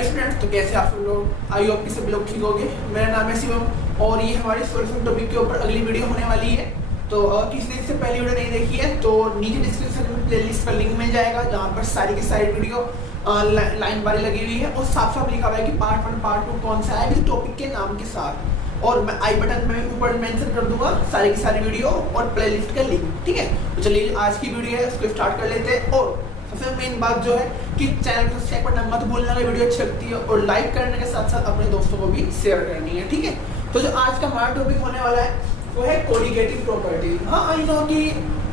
Hello students, तो कैसे आप सब लोग? आई होप कि सब लोग ठीक होंगे। मेरा नाम है शिवम और ये हमारे सॉल्यूशन टॉपिक के ऊपर अगली वीडियो होने वाली है। तो किसने इससे पहली वीडियो नहीं देखी है तो नीचे डिस्क्रिप्शन में प्लेलिस्ट का लिंक मिल जाएगा, जहाँ पर सारी की सारी वीडियो लाइन बारी लगी हुई है और साफ साफ लिखा हुआ है कि पार्ट 1 पार्ट 2 कौन सा है इस टॉपिक के नाम के साथ। और मैं आई बटन में ऊपर मेंशन कर दूंगा सारी की सारी वीडियो और प्लेलिस्ट का लिंक। ठीक है, तो चलिए आज की वीडियो है उसको स्टार्ट कर लेते हैं। और सबसे मेन बात जो है कि चैनल को सब्सक्राइब करना मत भूलना, अगर वीडियो अच्छी लगती है, और लाइक करने के साथ साथ अपने दोस्तों को भी शेयर करनी है। ठीक है, तो जो आज का हमारा टॉपिक होने वाला है वो है कोलिगेटिव प्रॉपर्टी। हाँ, आई नो कि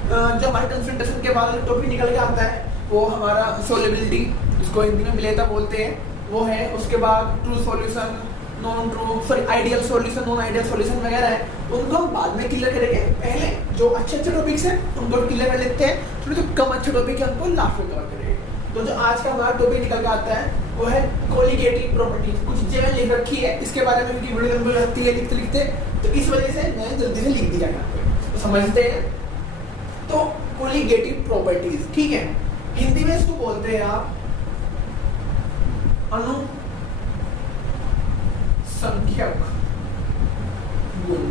जो हमारे कंसंट्रेशन के बाद टॉपिक निकल के आता है वो हमारा सोलेबिलिटी, जिसको हिंदी में विलेयता बोलते हैं, वो है। उसके बाद true solution, non true, sorry ideal solution, non ideal solution वगैरह है, उनको हम बाद में क्लियर करेंगे। पहले जो अच्छे अच्छे टॉपिक्स हैं उनको क्लियर कर लेते हैं, थोड़े जो कम अच्छे टॉपिक है उनको लास्ट में कवर करेंगे। तो जो आज का हमारा टॉपिक निकल के आता है वो है कोलिगेटिव प्रॉपर्टी। कुछ चीजें लिख रखी है इसके बारे में, क्योंकि वीडियो लंबी लगती है लिखते लिखते, तो इस वजह से मैं जल्दी से लिख दिया यहाँ पे, तो समझते हैं। तो कोलिगेटिव प्रॉपर्टीज, ठीक है, हिंदी में इसको बोलते हैं आप अनु संख्यक गुण।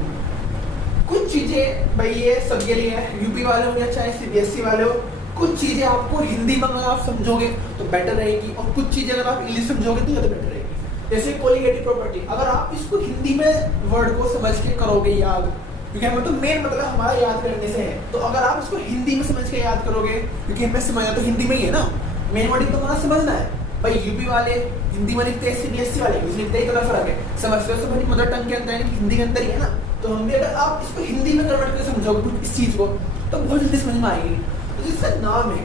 कुछ चीजें भाई ये सबके लिए है, यूपी वाले हो या चाहे सीबीएसई वाले हो, कुछ चीजें आपको हिंदी में अगर आप समझोगे तो बेटर रहेगी, और कुछ चीजें अगर आप इंग्लिश समझोगे तो ज्यादा बेटर रहेगी। जैसे कोलिगेटिव प्रॉपर्टी, अगर आप इसको हिंदी में वर्ड को समझ के करोगे याद, क्योंकि हमें तो मेन मतलब हमारा याद करने से है, तो अगर आप इसको हिंदी में समझ के याद करोगे, क्योंकि हमें समझना तो हिंदी में ही है ना, मेन वर्ड तो हमारा समझना है। भाई यूपी वाले हिंदी में लिखते हैं, सीबीएसई वाले इंग्लिश लिखते हैं, इतना फर्क है। समझते हो सब मदर टंग के अंदर है, हिंदी के अंदर ही है ना, तो हम भी अगर आप इसको हिंदी में कन्वर्ट करके समझोगे कुछ इस चीज को तो बहुत जल्दी समझ में आएगी। तो जिसका नाम है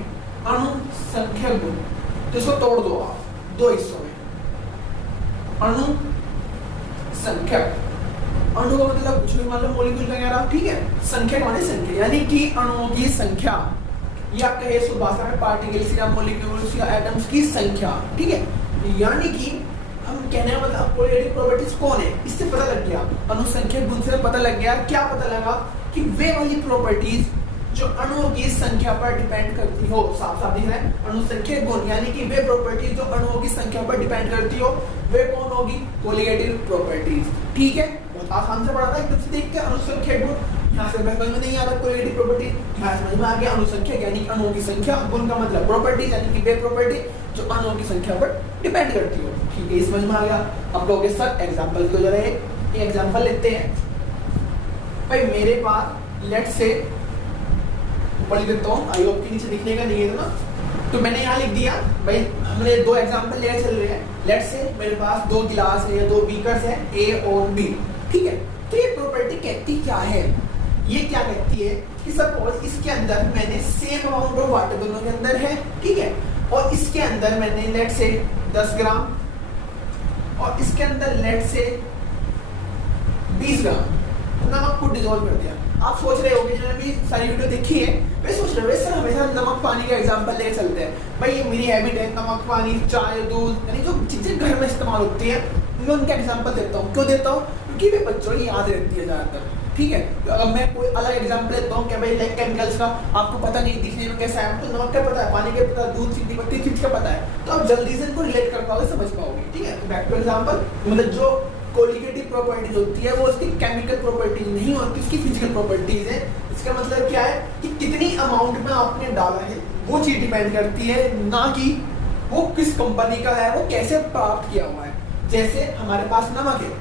अणुसंख्यक गुण, तो इसको तोड़ दो आप दो हिस्सों में। अणुसंख्यक, अणु का मतलब कुछ भी मान लो मॉलिक्यूल वगैरह, ठीक है। संख्या माने संख्या, यानी कि अणुओं की संख्या, या कहे शुद्ध भाषा में पार्टिकल्स या मॉलिक्यूल्स या एटम्स की संख्या, ठीक है। यानी कि हम कहने का मतलब कोलिगेटिव प्रॉपर्टीज कौन है, इससे पता लग गया, अणुसंख्यक गुण से पता लग गया। क्या पता लगा कि वे वाली प्रॉपर्टीज जो अणुओं की संख्या पर डिपेंड करती हो, साफ साफ दिख रहा है, अणुसंख्यक गुण यानी कि वे प्रॉपर्टीज जो अणुओं की संख्या पर डिपेंड करती हो, वे कौन होगी? Colligative properties. ठीक है, बहुत आसान से पढ़ा था, एकदम से देख के अणुसंख्यक गुण, यहाँ से समझ में नहीं आ रहा कोलिगेटिव प्रॉपर्टी, यहाँ समझ में आ गया अणुसंख्यक यानी अणुओं की संख्या, गुण का मतलब प्रॉपर्टीज यानी कि वे प्रॉपर्टी जो अणुओं की संख्या पर डिपेंड करती हो। ठीक है, ये समझ में आ गया। अब कहोगे सर एग्जांपल तो जरा एक एग्जांपल लेते हैं। भाई मेरे पास लेट से ऊपर लिख देता हूँ, आई होप के नीचे दिखने का नहीं है ना, तो मैंने यहाँ लिख दिया। भाई हमने दो एग्जांपल लेकर चल रहे हैं। लेट से मेरे पास दो गिलास है, दो बीकर्स है, ए और बी, ठीक है। तो ये प्रॉपर्टी कहती क्या है? ये क्या कहती है कि सपोज इसके अंदर मैंने सेम अमाउंट ऑफ वाटर दोनों के अंदर है, ठीक है, और इसके अंदर मैंने लेट से 10 ग्राम और इसके अंदर लेट से 20 ग्राम नमक को डिसॉल्व कर दिया। आप सोच रहे होंगे, जिन्होंने भी सारी वीडियो देखी है वे सोच रहे हो सर हमेशा नमक पानी का एग्जांपल लेके चलते हैं। भाई ये मेरी हैबिट है, नमक पानी, चाय, दूध, यानी जो चीजें घर में इस्तेमाल होती है मैं उनका एग्जांपल देता हूँ। क्यों देता हूँ? क्योंकि वे बच्चों की याद रहती है ज्यादातर, ठीक है। तो अगर मैं कोई अलग एग्जांपल देता हूँ क्या भाई लाइक केमिकल्स का, आपको पता नहीं दिखने में कैसा है, तो नमक का पता है, पानी का पता है, दूध, चीनी पत्ती चीज का पता है, तो आप जल्दी से इनको रिलेट कर पाओगे, समझ पाओगे। ठीक है, बैक टू एग्जांपल, मतलब जो कोलिगेटिव प्रॉपर्टीज होती है वो उसकी केमिकल प्रॉपर्टीज नहीं होती, उसकी फिजिकल प्रॉपर्टीज है। इसका मतलब क्या है कि कितनी अमाउंट में आपने डाला है वो चीज डिपेंड करती है, ना कि वो किस कंपनी का है, वो कैसे प्राप्त किया हुआ है। जैसे हमारे पास नमक है,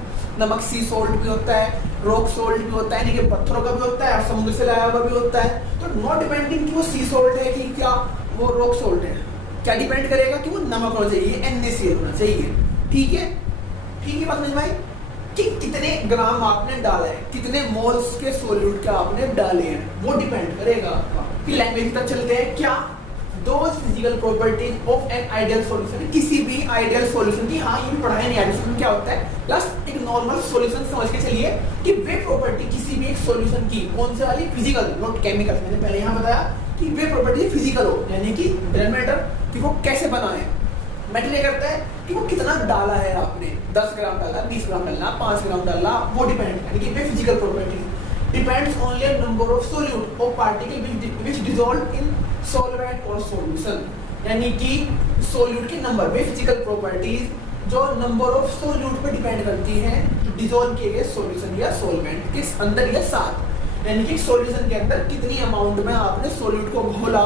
नमक सी सोल्ट भी होता है, रॉक सोल्ट भी होता है, यानी कि पत्थरों का भी होता है, और समुद्र से लाया हुआ भी होता है। तो नॉट डिपेंडिंग कि वो सी सोल्ट है कि क्या वो रॉक सोल्ट है, क्या डिपेंड करेगा कि वो नमक होना चाहिए, NaCl होना चाहिए। ठीक है, ठीक है, बात समझ में आई कि कितने ग्राम आपने डाला है, कितने मोल्स के सॉल्यूट के आपने डाले हैं, वो डिपेंड करेगा आपका। फिर लैंग्वेज तक चलते हैं। क्या? Those physical properties of an ideal solution, किसी भी आइडियल सॉल्यूशन की। हाँ, ये भी पढ़ा है नहीं, आइडियल सॉल्यूशन क्या होता है, प्लस एक नॉर्मल सॉल्यूशन समझ के चलिए कि वे प्रॉपर्टी किसी भी एक सॉल्यूशन की, कौन से वाली? Physical, not chemical. मैंने पहले यहाँ बताया कि वे प्रॉपर्टी फिजिकल हो, यानी कि डजंट मैटर कि वो कैसे बना है, मैटर ये करता है कि वो कितना डाला है आपने, 10 ग्राम डाला, 20 ग्राम डाला, 5 ग्राम डाला, वो डिपेंड, यानी कि वे physical properties depends only on number of solute और particle which dissolve in solvent और सॉल्यूशन, यानी कि सॉल्यूट के नंबर, वे फिजिकल प्रॉपर्टीज जो नंबर ऑफ सोल्यूट पे डिपेंड करती है, जो डिसॉल्व किए गए सॉल्यूशन या सॉल्वेंट के अंदर या साथ, यानी कि सॉल्यूशन के अंदर कितनी अमाउंट में आपने सॉल्यूट को घोला,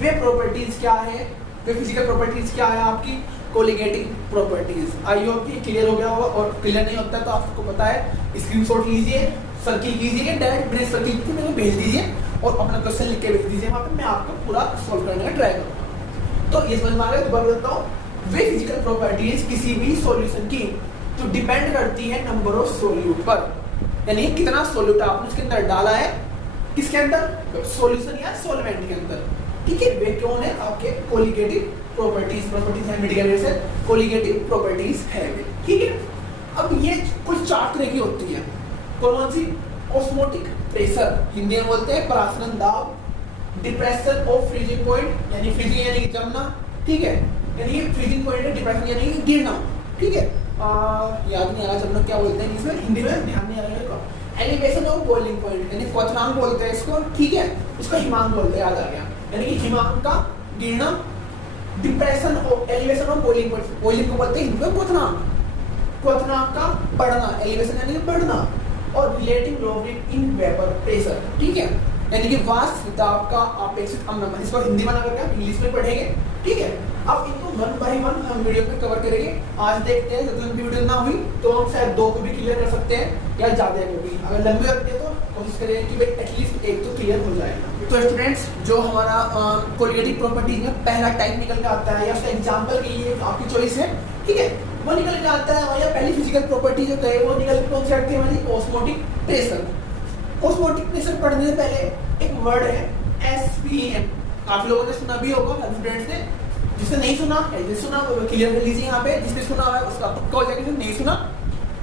वे प्रॉपर्टीज क्या है, वे फिजिकल प्रॉपर्टीज क्या है आपकी, कोलिगेटिव प्रॉपर्टीज। आई होप कि क्लियर हो गया होगा, और क्लियर नहीं होता है तो आपको पता है स्क्रीनशॉट लीजिए, सर्किल कीजिए, डायरेक्ट मेरे सर्किल को मेरे को भेज दीजिए और अपना क्वेश्चन लिख के भेज दीजिए, वहाँ पे मैं आपको पूरा सॉल्व करने का ट्राई करूँगा। तो ये समझ में आ गया, दोबारा बताता हूँ, वे फिजिकल प्रॉपर्टीज किसी भी सॉल्यूशन की जो डिपेंड करती है नंबर ऑफ सोल्यूट पर, यानी कितना सोल्यूट आपने उसके अंदर डाला है, किसके अंदर, सॉल्यूशन या सॉल्वेंट के अंदर, ठीक है। वे कौन है, आपके कोलिगेटिव प्रॉपर्टीज है, मेडिकल से कोलिगेटिव प्रॉपर्टीज है, ठीक है। अब ये कुछ 4 तरह की होती है, कौन सी, ऑस्मोटिक प्रेशर, हिंदी में बोलते हैं परासलन दाब, डिप्रेशन ऑफ फ्रीजिंग पॉइंट, यानी फ्रीजिंग यानी कि जमना, ठीक है, यानी कि फ्रीजिंग पॉइंट है, डिप्रेशन यानी कि गिरना, ठीक है। याद नहीं आ रहा जमना क्या बोलते हैं इसमें, हिंदी में ध्यान नहीं आ रहा है। एलिवेशन ऑफ बॉइलिंग पॉइंट, यानी क्वथनांक बोलते हैं इसको, ठीक है, उसका हिमांक बोलते हैं, याद आ गया, यानी कि हिमांक का गिरना। Depression of elevation of boiling point, boiling को बोलते हैं हिंदी में क्वथनांक, क्वथनांक का बढ़ना, एलिवेशन यानी कि बढ़ना, और relative lowering in vapour pressure, ठीक है, यानी कि वाष्प दाब का अपेक्षित अवनमन, इसको हिंदी में करके आप इंग्लिश में पढ़ेंगे, ठीक है। अब इनको 1 बाय 1 हम वीडियो में कवर करेंगे। आज देखते हैं, जब लंबी वीडियो ना हुई तो हम शायद 2 को भी क्लियर कर सकते हैं या ज्यादा को भी, अगर लंबी होती है तो कोशिश करेंगे कि भाई एटलीस्ट एक तो क्लियर हो जाएगा। तो स्टूडेंट्स, जो हमारा कोलिगेटिव प्रॉपर्टीज में पहला टाइप निकल के आता है, या उसका एग्जाम्पल की ये आपकी चॉइस है, ठीक है, वो निकल के आता है, या पहली फिजिकल प्रॉपर्टी जो है वो निकल के कौन सी आती है हमारी, ऑस्मोटिक प्रेशर। ऑस्मोटिक प्रेशर पढ़ने से पहले एक वर्ड है एसपीएम, काफी लोगों ने सुना भी होगा, स्टूडेंट्स ने, जिसने नहीं सुना, जिसने सुना वो क्लियर कर लीजिए यहाँ पे, जिसने सुना है उसका पक्का हो जाएगा, जिसने नहीं सुना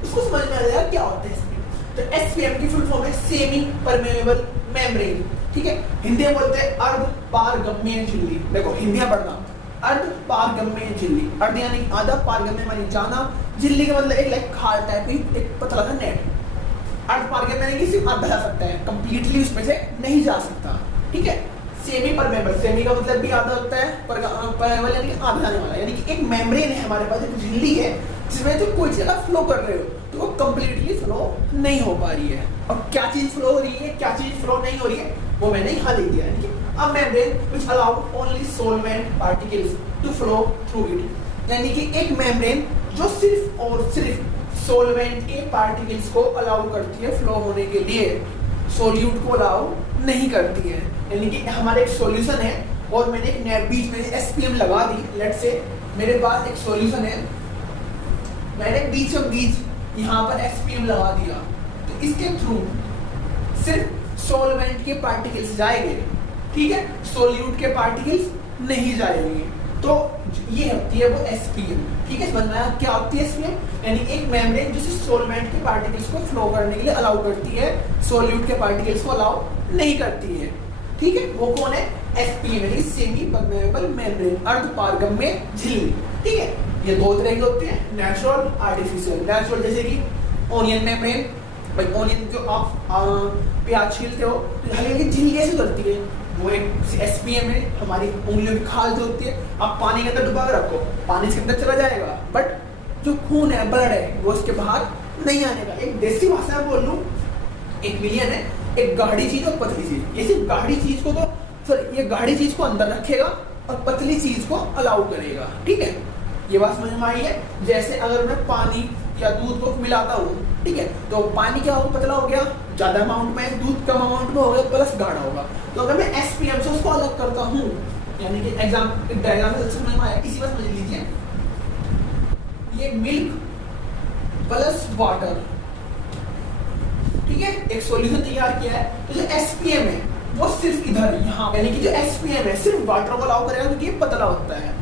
उसको समझ में आ जाएगा क्या होता है इसमें। तो एसपीएम की फुल फॉर्म है सेमी परमेएबल मेम्ब्रेन, ठीक है, हिंदी में बोलते हैं अर्ध पारगम्य झिल्ली। देखो हिंदी में पढ़ना, अर्ध पारगम्य झिल्ली, अर्ध यानी आधा, पारगम्य मानी जाना, झिल्ली का मतलब एक लाइक खाल टाइप की एक पतला सा नेट। अर्ध पारगम्य यानी कि सिर्फ आधा जा सकता है, कंप्लीटली उसमें से नहीं जा सकता, ठीक है। सेमी परमेबल, सेमी का मतलब भी आधा होता है, परमेबल यानी कि आधा जाने वाला, यानी कि एक मेम्ब्रेन है हमारे पास, एक झिल्ली है जिसमें तो कोई चीज फ्लो कर रहे हो तो वो कंप्लीटली फ्लो नहीं हो पा रही है। और क्या चीज फ्लो हो रही है, क्या चीज फ्लो नहीं हो रही है, वो मैंने यहाँ लिख दिया, यानी कि a membrane which allow only solvent particles to flow through it, यानी कि एक मेम्ब्रेन जो सिर्फ और सिर्फ सॉल्वेंट के पार्टिकल्स को अलाउ करती है फ्लो होने के लिए, सोल्यूट को अलाउ नहीं करती है। यानी कि हमारा एक सॉल्यूशन है और मैंने एक नेट बीच में एसपीएम लगा दी, लेट से मेरे पास एक सॉल्यूशन है, मैंने बीचों बीच यहाँ पर एसपीएम लगा दिया, तो इसके थ्रू सिर्फ सॉल्वेंट के पार्टिकल्स जाएंगे, ठीक है, सोल्यूट के पार्टिकल्स नहीं जाएंगे। तो ये होती है वो एसपीएम, ठीक है, समझ में आया क्या होती है एसपीएम, यानी एक मेम्ब्रेन जो सॉल्वेंट के पार्टिकल्स को फ्लो करने के लिए अलाउ करती है, सोल्यूट के पार्टिकल्स को अलाउ नहीं करती है, ठीक है, वो कौन है, एसपीएम यानी सेमी परमेएबल मेम्ब्रेन, अर्ध पारगम्य झिल्ली, ठीक है। ये 2 तरह की होती है, नेचुरल, आर्टिफिशियल। नेचुरल जैसे कि ओनियन मेम्ब्रेन, भाई ओनियन जो आप प्याज छीलते हो तो हल्की झिल्ली कैसे उतरती है, वो एक एसपीएम है, हमारी उंगलियों की खाल जो होती है, आप पानी के अंदर डुबा के रखो, पानी इसके अंदर चला जाएगा, बट जो खून है, ब्लड है, वो इसके बाहर नहीं आने का। एक देसी भाषा में बोल लूं, एक विलियन है, एक गाढ़ी चीज और पतली चीज, ये सिर्फ गाढ़ी चीज को तो सर ये गाढ़ी चीज को अंदर रखेगा और पतली चीज को अलाउ करेगा, ठीक है, ये बात समझ में आई है। जैसे अगर मैं पानी या दूध को मिलाता हूँ, ठीक है, तो पानी क्या होगा, पतला हो गया, ज्यादा अमाउंट में, दूध कम अमाउंट में हो गया, प्लस गाढ़ा होगा। तो अगर मैं एसपीएम से उसको अलग करता हूँ, यानी कि एग्जाम डायग्राम से समझ में आया, इसी बात समझ लीजिए, ये मिल्क प्लस वाटर, ठीक है, एक सॉल्यूशन तैयार किया है, तो जो एसपीएम है वो सिर्फ इधर यहाँ, यानी कि जो एसपीएम है सिर्फ वाटर को अलाउ करेगा क्योंकि ये पतला होता है,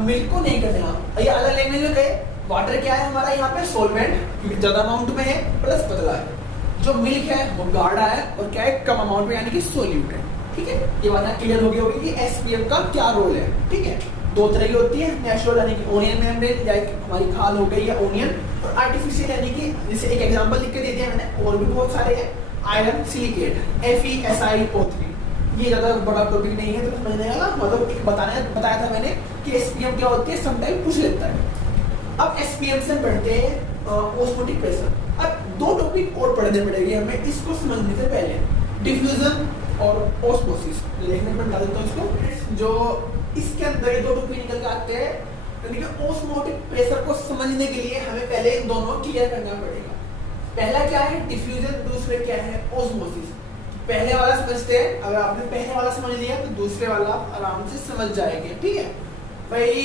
मिल्क को नहीं करेगा। ये अलग लैंग्वेज में कहे, वाटर क्या है हमारा यहाँ पे, सॉल्वेंट, क्योंकि ज्यादा अमाउंट में है, प्लस पतला है, जो मिल्क है वो गाढ़ा है और क्या है, कम अमाउंट में, यानी कि सोल्यूट है, ठीक है। ये बात क्लियर हो गई होगी कि एसपीएम का क्या रोल है, ठीक है। 2 तरह की होती है, नेचुरल यानी कि ओनियन मेम्ब्रेन, लाइक हमारी खाल हो गई या ओनियन, और आर्टिफिशियल यानी कि जैसे एक एग्जांपल लिख के दे दिया मैंने, और भी बहुत सारे हैं, आयरन सिलिकेट, FeSiO3, ये ज्यादा बड़ा टॉपिक नहीं है, तो समझने का ना, मतलब बताया था मैंने कि एसपीएम क्या होती है, समटाइम पूछ लेता है, अब एसपीएम से बढ़ते हैं ऑस्मोटिक प्रेशर। अब दो टॉपिक और पढ़ने पड़ेंगे हमें इसको समझने से पहले, डिफ्यूजन और ऑस्मोसिस। लिखने पर डाल देता हूँ इसको, जो इसके अंदर ये दो टॉपिक निकल के आते हैं। यानी कि ऑस्मोटिक प्रेशर को समझने के लिए हमें पहले इन दोनों क्लियर करना पड़ेगा। पहला क्या है डिफ्यूजन, दूसरे क्या है ऑस्मोसिस। पहले वाला समझते हैं, अगर आपने पहले वाला समझ लिया तो दूसरे वाला आप आराम से समझ जाएंगे, ठीक है भाई।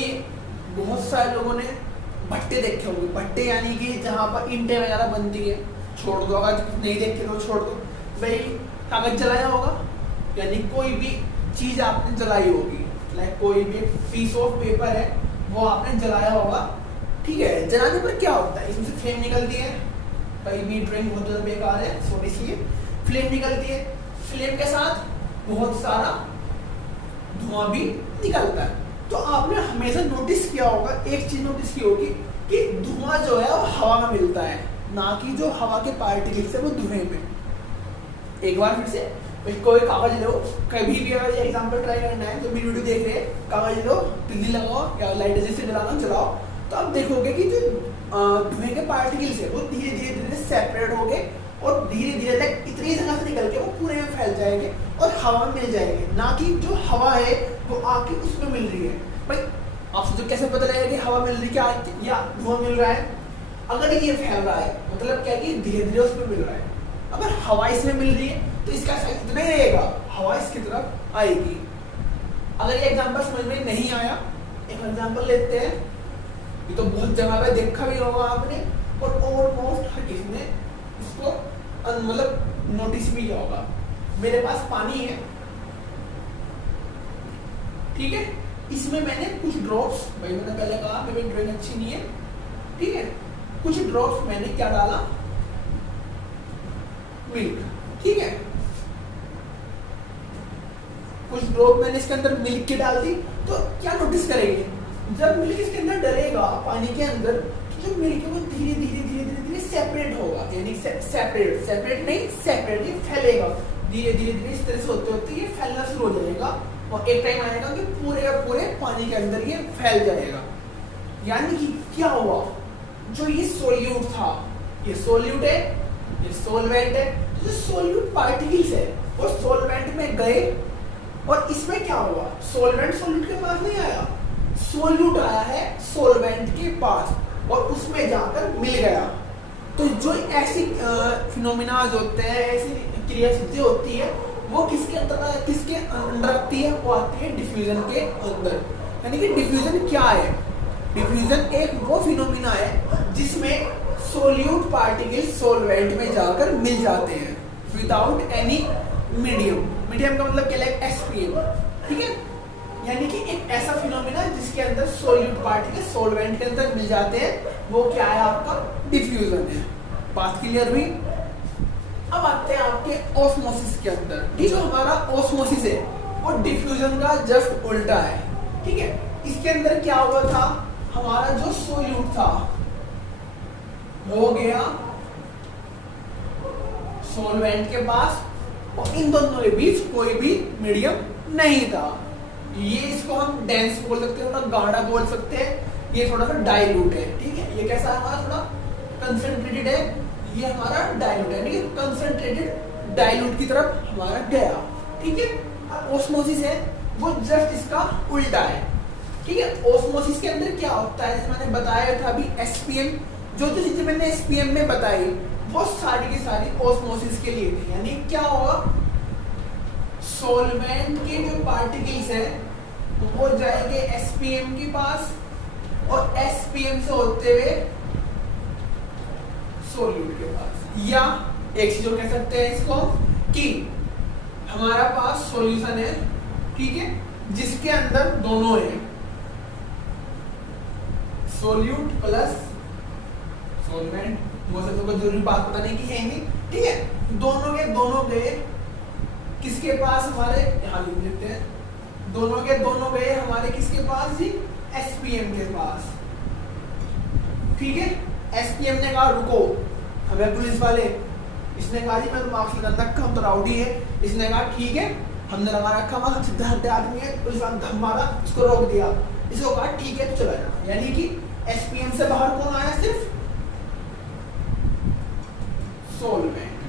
बहुत सारे लोगों ने भट्टे देखे होंगे, भट्टे यानी कि जहाँ पर ईंटें वगैरह बनती है, छोड़ दो, अगर नहीं देखे तो छोड़ दो भाई। कागज जलाया होगा, यानी कोई भी चीज आपने जलाई होगी, लाइक कोई भी पीस ऑफ पेपर है वो आपने जलाया होगा, ठीक है। जलाने पर क्या होता है, इसमें से फ्लेम निकलती है भाई। भी ड्राइंग बहुत ज़्यादा बेकार है, सॉरी, इसलिए फ्लेम निकलती है। फ्लेम के साथ बहुत सारा धुआं भी निकलता है। तो आपने हमेशा नोटिस किया होगा, एक चीज नोटिस की होगी कि धुआं जो है वो हवा में मिलता है, ना कि जो हवा के पार्टिकल्स है वो धुएं में। एक बार फिर से कोई कागज लो, कभी भी अगर एग्जांपल ट्राई करना है तो मेरी वीडियो देख रहे हैं, कागज लो, तिल्ली लगाओ या लाइट जैसे जलाना चलाओ, तो आप देखोगे कि जो धुएं के पार्टिकल्स है वो धीरे धीरे धीरे सेपरेट हो गए और धीरे धीरे तक इतनी जगह से निकल के वो पूरे में फैल जाएंगे और हवा में मिल जाएंगे, ना कि जो हवा है वो आके उसमें मिल रही है। भाई आपसे जो कैसे पता लगेगा कि हवा मिल रही क्या या धुआं मिल रहा है, अगर ये फैल रहा है मतलब क्या कि धीरे धीरे उसमें मिल रहा है। अगर हवा इसमें मिल रही है तो इसका साइज इतना ही रहेगा, हवा इसकी तरफ आएगी। अगर ये एग्जांपल समझ में नहीं आया, एक एग्जांपल लेते हैं। ये तो बहुत जगह पे देखा भी होगा आपने और ऑलमोस्ट हर किसी ने इसको मतलब नोटिस भी किया होगा। मेरे पास पानी है, ठीक है, इसमें मैंने कुछ ड्रॉप्स, भाई मैंने पहले कहा मेरी ड्राइंग अच्छी नहीं है, ठीक है, कुछ ड्रॉप्स मैंने क्या डाला, मिल्क, ठीक है, कुछ ड्रॉप मैंने इसके अंदर मिल्क की डाल दी। तो क्या नोटिस करेंगे, जब मिल्क इसके अंदर डलेगा पानी के अंदर, तो जो मिल्क है वो धीरे धीरे धीरे धीरे धीरे सेपरेट होगा, यानी सेपरेट नहीं सेपरेट, ये फैलेगा धीरे धीरे धीरे, इस तरह से होते होते ये फैलना शुरू हो जाएगा और एक टाइम आएगा कि पूरे का पूरे पानी के अंदर ये फैल जाएगा। यानी कि क्या हुआ, जो ये सोल्यूट था, ये सोल्यूट है, ये सोलवेंट है, जो सोल्यूट पार्टिकल्स है वो सोलवेंट में गए और इसमें क्या हुआ, सोलवेंट सोल्यूट के पास नहीं आया, सोल्यूट आया है सोलवेंट के पास और उसमें जाकर मिल गया। तो जो ऐसी फिनोमिना होते हैं, ऐसी क्रिया सिद्धि होती है, वो किसके अंदर आती है, वो आती है डिफ्यूजन के अंदर। यानी कि डिफ्यूजन क्या है, डिफ्यूजन एक वो फिनोमिना है जिसमें सोल्यूट पार्टिकल सोलवेंट में जाकर मिल जाते हैं विदाउट एनी मीडियम। मीडियम का मतलब क्या है, एसपीएम, ठीक है। यानी कि एक ऐसा फिनोमिना जिसके अंदर सोल्यूट पार्टिकल सोलवेंट के अंदर मिल जाते हैं, वो क्या है, आपका डिफ्यूजन है। बात क्लियर हुई। अब आते हैं आपके ऑस्मोसिस के अंदर। जो हमारा ऑस्मोसिस है वो डिफ्यूजन का जस्ट उल्टा है, ठीक है। इसके अंदर क्या हुआ था, हमारा जो सोल्यूट था वो गया सोलवेंट के पास और इन दोनों के बीच कोई भी मीडियम नहीं था। ये इसको हम डेंस बोल सकते हैं, थोड़ा गाढ़ा बोल सकते हैं, ये थोड़ा सा डाइल्यूट है, ठीक है। ये कैसा है, हमारा थोड़ा कंसंट्रेटेड है, ये हमारा डाइल्यूट है, यानी कंसंट्रेटेड डाइल्यूट की तरफ हमारा गया, ठीक है। ऑस्मोसिस है वो जस्ट इसका उल्टा है, ठीक है। ऑस्मोसिस के अंदर क्या होता है, जैसे मैंने बताया था अभी एसपीएम, जो चीजें मैंने एसपीएम में बताई वो सारी की सारी ऑस्मोसिस के लिए थी। यानी क्या होगा, सोलवेंट के जो पार्टिकल्स है वो जाएंगे एसपीएम के पास और एसपीएम से होते हुए सोल्यूट के पास। या एक चीज और कह सकते हैं इसको कि हमारा पास सॉल्यूशन है, ठीक है, जिसके अंदर दोनों है, सोल्यूट प्लस सोलवेंट। मुझे तो कोई जरूरी बात पता नहीं की है नहीं, ठीक है। दोनों के दोनों गए किसके पास, हमारे यहाँ लिख देते हैं, दोनों के दोनों गए हमारे किसके पास जी, एसपीएम के पास, ठीक है। एसपीएम ने कहा रुको, हमें पुलिस वाले, इसने कहा जी मैं मार्क्स लगाता हम तो राउडी है, इसने कहा ठीक है, हमने लगा रखा, हमारा सीधा आदमी है, पुलिस वाले धम मारा, इसको रोक दिया, इसको कहा ठीक है तो चला जाना। यानी कि एसपीएम से बाहर कौन आया, सिर्फ सॉल्वेंट।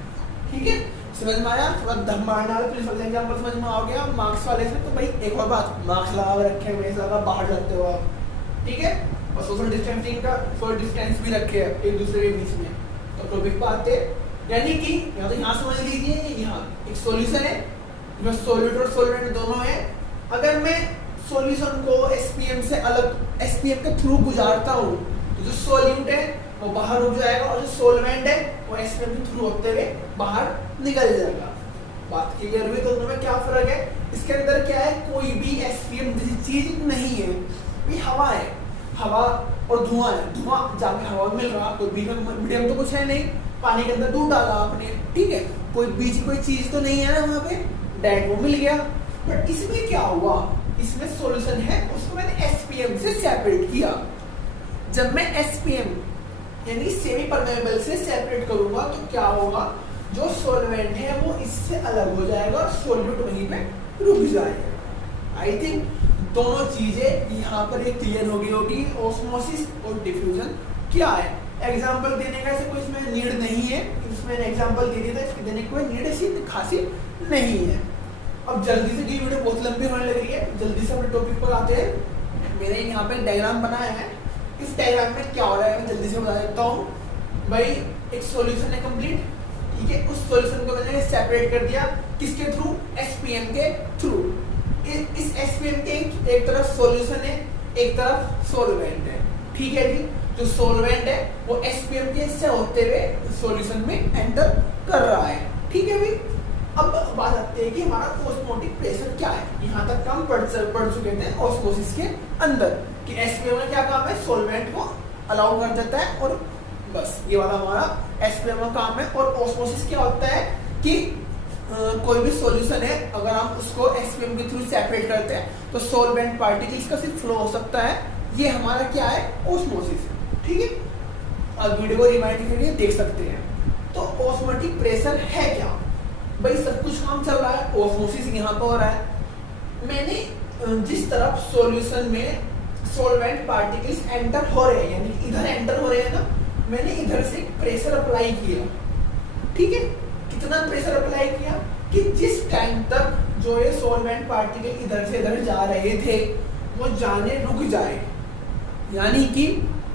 ठीक है, समझ में आया? थोड़ा दम मारना है, प्रिंसिपल एग्जांपल समझ में आ गया मार्क्स वाले से। तो भाई एक और बात, मार्क्स लगा रखे हैं हमेशा का, बाहर जाते हो आप, ठीक है, और सोशल डिस्टेंसिंग का सोशल डिस्टेंस भी रखे हैं एक दूसरे के बीच में। तो टॉपिक पे आते हैं, यानी कि या तो यहाँ समझ लीजिए, यहाँ एक सॉल्यूशन है जिसमें सॉल्यूट और सॉल्वेंट दोनों है। अगर मैं सॉल्यूशन को एसपीएम से अलग, एसपीएम के थ्रू गुजारता हूँ, तो जो सॉल्यूट है वो बाहर रुक जाएगा और जो सॉल्वेंट है वो एसपीएम के थ्रू होते हुए बाहर निकल जाएगा। बात क्लियर हुई? दोनों में क्या फर्क है? इसके अंदर क्या है, कोई भी एसपीएम जैसी चीज नहीं है, ये हवा है, हवा और धुआं है, धुआं जाके हवा में मिल रहा, कोई मीडियम तो कुछ है नहीं, पानी के अंदर दूध डाला आपने, ठीक है, कोई बीच कोई चीज तो नहीं है ना वहां पे, डायरेक्ट वो मिल गया। बट इसमें क्या हुआ, इसमें सॉल्यूशन है, उसको मैंने एसपीएम से सेपरेट किया। जब मैं एसपीएम यानी सेमी परमेबल से सेपरेट करूंगा तो क्या होगा, जो सॉल्वेंट है वो इससे अलग हो जाएगा और सॉल्यूट वहीं पे रुक जाएगा। आई थिंक दोनों चीजें यहाँ पर एक क्लियर हो गई होगी। ऑस्मोसिस और डिफ्यूजन क्या है, एग्जाम्पल देने का ऐसे कोई इसमें नीड नहीं है, इसमें एग्जाम्पल दे दिया था, इसके देने की कोई नीड ऐसी खासी नहीं है। अब जल्दी से ये वीडियो बहुत लंबी होने लग रही है, जल्दी से अपने टॉपिक पर आते हैं। मैंने यहाँ पे डायग्राम बनाया है, इस डायग्राम में क्या हो रहा है मैं जल्दी से बता देता हूँ। भाई एक सॉल्यूशन है कंप्लीट, ठीक है, उस सॉल्यूशन को मैंने सेपरेट कर दिया, किसके थ्रू, एसपीएम के थ्रू। इस एसपीएम के एक तरफ सॉल्यूशन है, एक तरफ सॉल्वेंट है, ठीक है जी। जो सॉल्वेंट है वो एसपीएम के से होते हुए सॉल्यूशन में एंटर कर रहा है, ठीक है भाई। अब बात आती है कि हमारा ऑस्मोटिक प्रेशर क्या है। यहाँ तक हम पढ़ चुके थे ऑस्मोसिस के अंदर कि एसपीएम का क्या काम है, सॉल्वेंट को अलाउ कर देता है, और बस ये वाला हमारा एसपीएम का काम है। और ऑस्मोसिस क्या होता है कि कोई भी सॉल्यूशन है, अगर हम उसको एसपीएम के थ्रू सेपरेट करते हैं तो सॉल्वेंट पार्टिकल्स का सिर्फ फ्लो हो सकता है। ये हमारा क्या है, ऑस्मोसिस, ठीक है। अब वीडियो को रिमाइंड करके देख सकते हैं। तो ऑस्मोटिक प्रेशर है क्या भाई, सब कुछ काम चल रहा है, ऑस्मोसिस यहाँ पर हो रहा है। मैंने जिस तरफ सॉल्यूशन में सॉल्वेंट पार्टिकल्स एंटर हो रहे हैं, यानी इधर एंटर हो रहे हैं ना, मैंने इधर से प्रेशर अप्लाई किया, ठीक है। कितना प्रेशर अप्लाई किया कि जिस टाइम तक जो ये सॉल्वेंट पार्टिकल इधर से इधर जा रहे थे वो जाने रुक जाए, यानी कि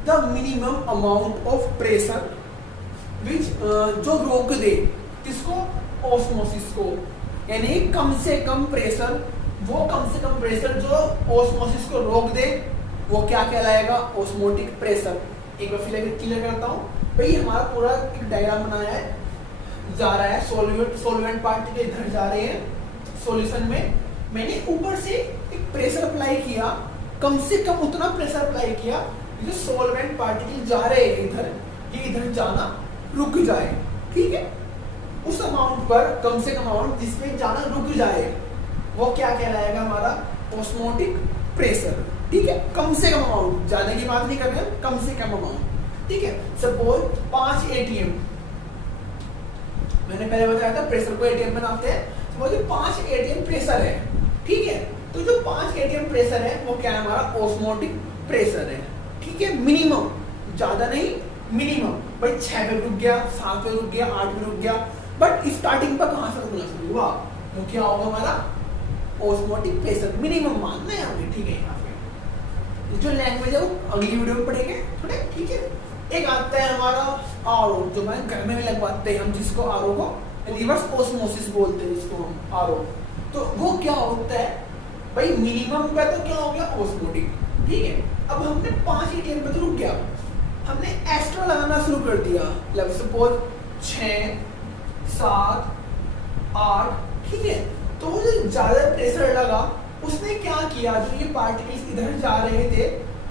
the minimum amount of pressure which जो रोक दे किसको, ऑस्मोसिस को, यानी कम से कम प्रेशर, वो कम से कम प्रेशर जो ऑस्मोसिस को रोक दे वो क्या कहलाएगा, ऑस्मोटिक प्रेशर। एक बार फिर क्लियर करता हूँ भाई, हमारा पूरा एक डायग्राम बनाया है, जा रहा है सॉल्वेंट पार्टिकल इधर जा रहे हैं सॉल्यूशन में, मैंने ऊपर से एक प्रेशर अप्लाई किया, कम से कम उतना प्रेशर अप्लाई किया जो सॉल्वेंट पार्टिकल जा रहे हैं इधर, ये इधर जाना रुक जाए, ठीक है। उस अमाउंट पर, कम से कम अमाउंट जिसमें जाना रुक जाए, वो क्या कहलाएगा, हमारा ऑस्मोटिक प्रेशर, ठीक है। कम से कम अमाउंट, ज्यादा की बात नहीं कर रहे हैं, कम से कम अमाउंट, ठीक है। सपोज 5 एटीएम, मैंने पहले बताया था प्रेशर को एटीएम बनाते हैं, तो 5 एटीएम प्रेशर है, ठीक है। तो जो 5 एटीएम प्रेशर है वो क्या है, हमारा ऑस्मोटिक प्रेशर है, ठीक है। मिनिमम, ज्यादा नहीं, मिनिमम। भाई 6 पे रुक गया, 7 पे रुक गया, 8 पे रुक गया, बट स्टार्टिंग पर कहां से रुकना शुरू हुआ, तो क्या होगा, हमारा ऑस्मोटिक प्रेशर मिनिमम मानना है हमें, ठीक है। यहाँ पे जो लैंग्वेज है वो अगली वीडियो में पढ़ेंगे थोड़े, ठीक है। एक आता है हमारा आरओ, जो मैं घर में भी लगवाते हैं हम, जिसको आरओ को रिवर्स ऑस्मोसिस बोलते हैं, जिसको हम आरओ। तो वो क्या होता है भाई, मिनिमम का तो क्या हो गया, ऑस्मोटिक, ठीक है। अब हमने 5 एटीएम पे तो रुक गया, हमने एक्स्ट्रा लगाना शुरू कर दिया, मतलब सपोज 6, 7, 8, ठीक है। तो जो ज्यादा प्रेशर लगा उसने क्या किया, जो ये पार्टिकल्स इधर जा रहे थे,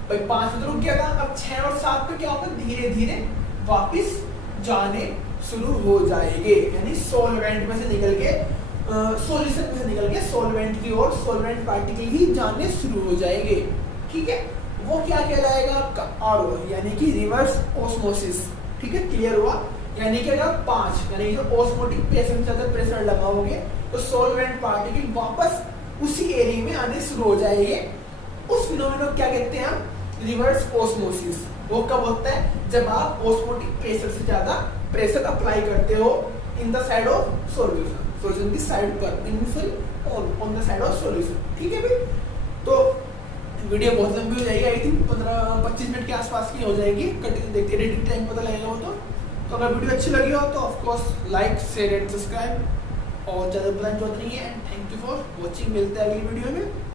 भाई 5 पे तो रुक गया था, अब 6 और 7 पे क्या होगा, धीरे धीरे वापस जाने शुरू हो जाएंगे, यानी सॉल्वेंट में से निकल के सॉल्यूशन में से निकल के सॉल्वेंट की ओर, सॉल्वेंट पार्टिकल ही जाने शुरू हो जाएंगे, ठीक है। वो क्या कहलाएगा आपका, आरओ, यानी कि रिवर्स ऑस्मोसिस, ठीक है। क्लियर हुआ, यानी कि अगर 5, यानी कि ऑस्मोटिक प्रेशर में ज्यादा प्रेशर लगाओगे तो सॉल्वेंट पार्टिकल वापस उसी एरिया में आने शुरू हो जाएंगे। उस फिनोमेना को क्या कहते हैं हम, रिवर्स ऑस्मोसिस वो कब होता है? जब आप ऑस्मोटिक प्रेशर से ज्यादा प्रेशर अप्लाई करते हो in the side of solution की साइड पर, on the side of solution. ठीक है भाई, तो वीडियो बहुत लंबी हो जाएगी, आई थिंक 15-25 मिनट के आसपास की हो जाएगी, कटिंग देखते एडिटिंग टाइम पता लगेगा वो तो अगर वीडियो अच्छी लगी हो तो of course like share and subscribe और ज़्यादा बताने जरूरत नहीं है। And thank you for watching, मिलते हैं अगली वीडियो में।